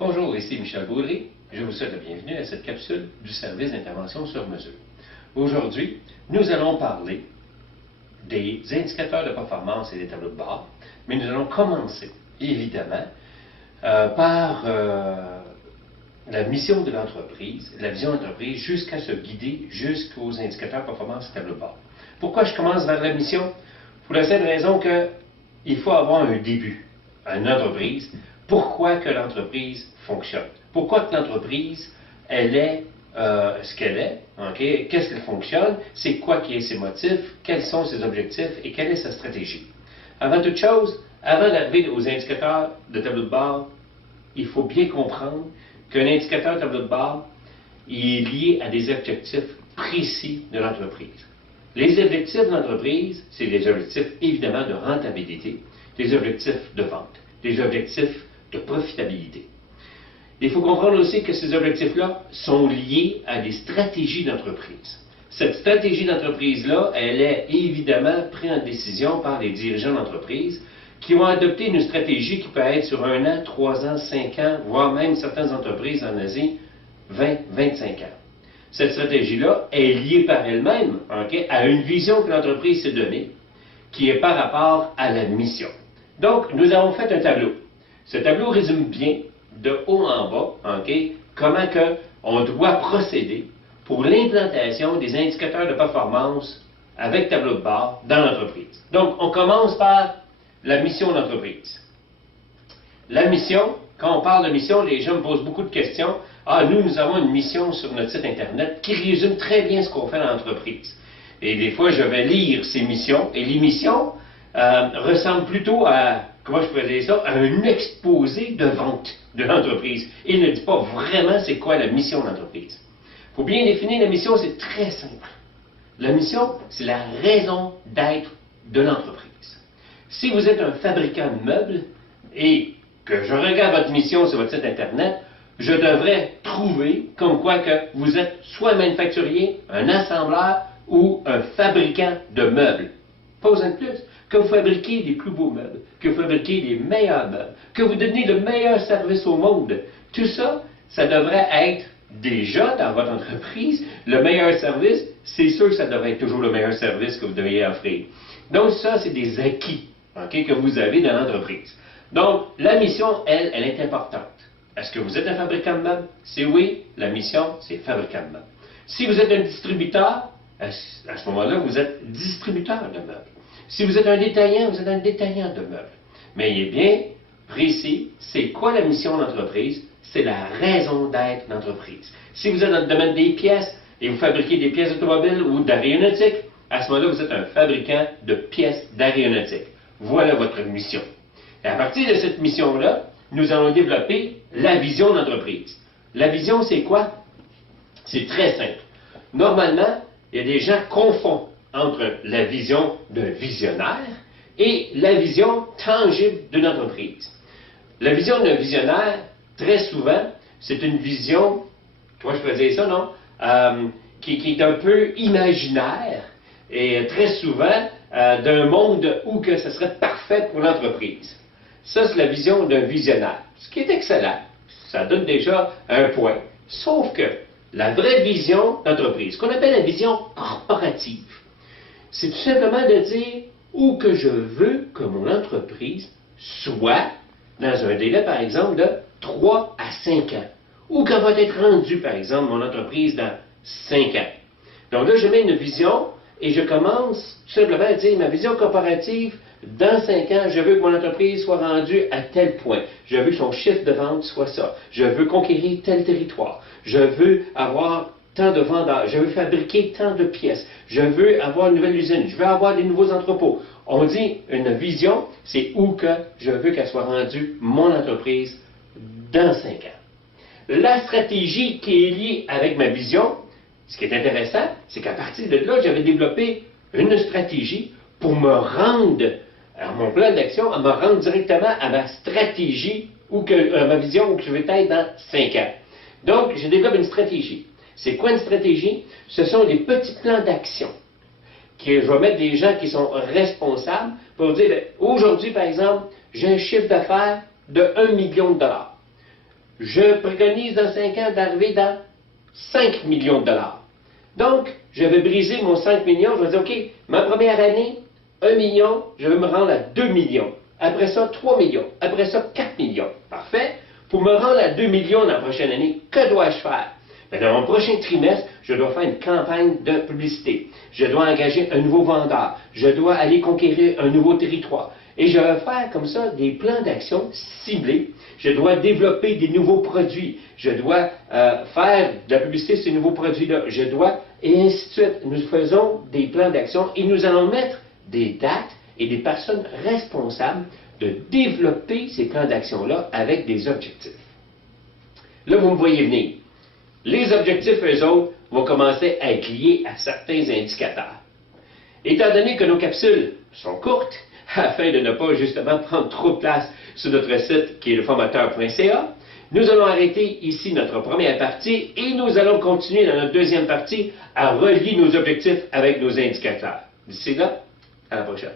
Bonjour, ici Michel Baudry. Je vous souhaite la bienvenue à cette capsule du service d'intervention sur mesure. Aujourd'hui, nous allons parler des indicateurs de performance et des tableaux de bord, mais nous allons commencer, évidemment, par la mission de l'entreprise, la vision de l'entreprise, jusqu'à se guider jusqu'aux indicateurs de performance et tableaux de bord. Pourquoi je commence vers la mission? Pour la simple raison qu'il faut avoir un début à une entreprise. Pourquoi que l'entreprise fonctionne? Pourquoi que l'entreprise, elle est ce qu'elle est? Okay? Qu'est-ce qu'elle fonctionne? C'est quoi qui est ses motifs? Quels sont ses objectifs? Et quelle est sa stratégie? Avant toute chose, avant d'arriver aux indicateurs de tableau de bord, il faut bien comprendre qu'un indicateur de tableau de bord est lié à des objectifs précis de l'entreprise. Les objectifs de l'entreprise, c'est des objectifs évidemment de rentabilité, des objectifs de vente, des objectifs de profitabilité. Il faut comprendre aussi que ces objectifs-là sont liés à des stratégies d'entreprise. Cette stratégie d'entreprise-là, elle est évidemment prise en décision par les dirigeants d'entreprise qui vont adopter une stratégie qui peut être sur 1 an, 3 ans, 5 ans, voire même certaines entreprises en Asie, 20, 25 ans. Cette stratégie-là est liée par elle-même à une vision que l'entreprise s'est donnée, qui est par rapport à la mission. Donc, nous avons fait un tableau. Ce tableau résume bien, de haut en bas, comment on doit procéder pour l'implantation des indicateurs de performance avec tableau de bord dans l'entreprise. Donc, on commence par la mission de l'entreprise. La mission, quand on parle de mission, les gens me posent beaucoup de questions. Ah, nous avons une mission sur notre site Internet qui résume très bien ce qu'on fait dans l'entreprise. Et des fois, je vais lire ces missions, et les missions ressemblent plutôt à, comment je pourrais dire ça, à un exposé de vente de l'entreprise. Il ne dit pas vraiment c'est quoi la mission de l'entreprise. Il faut bien définir la mission, c'est très simple. La mission, c'est la raison d'être de l'entreprise. Si vous êtes un fabricant de meubles et que je regarde votre mission sur votre site Internet, je devrais trouver comme quoi que vous êtes soit un manufacturier, un assembleur ou un fabricant de meubles. Pas besoin de plus. Que vous fabriquez les plus beaux meubles, que vous fabriquez les meilleurs meubles, que vous donnez le meilleur service au monde. Tout ça, ça devrait être déjà dans votre entreprise le meilleur service. C'est sûr que ça devrait être toujours le meilleur service que vous devriez offrir. Donc ça, c'est des acquis que vous avez dans l'entreprise. Donc, la mission, elle est importante. Est-ce que vous êtes un fabricant de meubles? C'est oui, la mission, c'est fabricant de meubles. Si vous êtes un distributeur, à ce moment-là, vous êtes distributeur de meubles. Si vous êtes un détaillant, vous êtes un détaillant de meubles. Mais il est bien précis, c'est quoi la mission de l'entreprise? C'est la raison d'être de l'entreprise. Si vous êtes dans le domaine des pièces et vous fabriquez des pièces automobiles ou d'aéronautique, à ce moment-là, vous êtes un fabricant de pièces d'aéronautique. Voilà votre mission. Et à partir de cette mission-là, nous allons développer la vision de l'entreprise. La vision, c'est quoi? C'est très simple. Normalement, il y a des gens qui confondent entre la vision d'un visionnaire et la vision tangible d'une entreprise. La vision d'un visionnaire, très souvent, c'est une vision, comment je peux dire ça, non? Qui est un peu imaginaire et très souvent d'un monde où que ce serait parfait pour l'entreprise. Ça, c'est la vision d'un visionnaire, ce qui est excellent. Ça donne déjà un point. Sauf que la vraie vision d'entreprise, qu'on appelle la vision corporative, c'est tout simplement de dire où que je veux que mon entreprise soit dans un délai, par exemple, de 3 à 5 ans. Ou qu'elle va être rendue, par exemple, mon entreprise dans 5 ans. Donc là, je mets une vision et je commence tout simplement à dire ma vision corporative, dans 5 ans, je veux que mon entreprise soit rendue à tel point. Je veux que son chiffre de vente soit ça. Je veux conquérir tel territoire. Je veux avoir tant de vendeurs. Je veux fabriquer tant de pièces. Je veux avoir une nouvelle usine. Je veux avoir des nouveaux entrepôts. On dit une vision, c'est où que je veux qu'elle soit rendue, mon entreprise, dans 5 ans. La stratégie qui est liée avec ma vision, ce qui est intéressant, c'est qu'à partir de là, j'avais développé une stratégie pour me rendre à mon plan d'action, à me rendre directement à ma stratégie ou à ma vision où je vais être dans 5 ans. Donc, je développe une stratégie. C'est quoi une stratégie? Ce sont des petits plans d'action. Je vais mettre des gens qui sont responsables pour dire, aujourd'hui, par exemple, j'ai un chiffre d'affaires de 1 million de dollars. je préconise dans 5 ans d'arriver dans 5 millions de dollars. Donc, je vais briser mon 5 millions, je vais dire, OK, ma première année, 1 million, je vais me rendre à 2 millions. Après ça, 3 millions. Après ça, 4 millions. Parfait. Pour me rendre à 2 millions dans la prochaine année, que dois-je faire? Bien, dans mon prochain trimestre, je dois faire une campagne de publicité. Je dois engager un nouveau vendeur. Je dois aller conquérir un nouveau territoire. Et je vais faire comme ça des plans d'action ciblés. Je dois développer des nouveaux produits. Je dois faire de la publicité sur ces nouveaux produits-là. Je dois, et ainsi de suite. Nous faisons des plans d'action et nous allons mettre des dates et des personnes responsables de développer ces plans d'action-là avec des objectifs. Là, vous me voyez venir. Les objectifs, eux autres, vont commencer à être liés à certains indicateurs. Étant donné que nos capsules sont courtes, afin de ne pas justement prendre trop de place sur notre site qui est leformateur.ca, nous allons arrêter ici notre première partie et nous allons continuer dans notre deuxième partie à relier nos objectifs avec nos indicateurs. D'ici là, à la prochaine.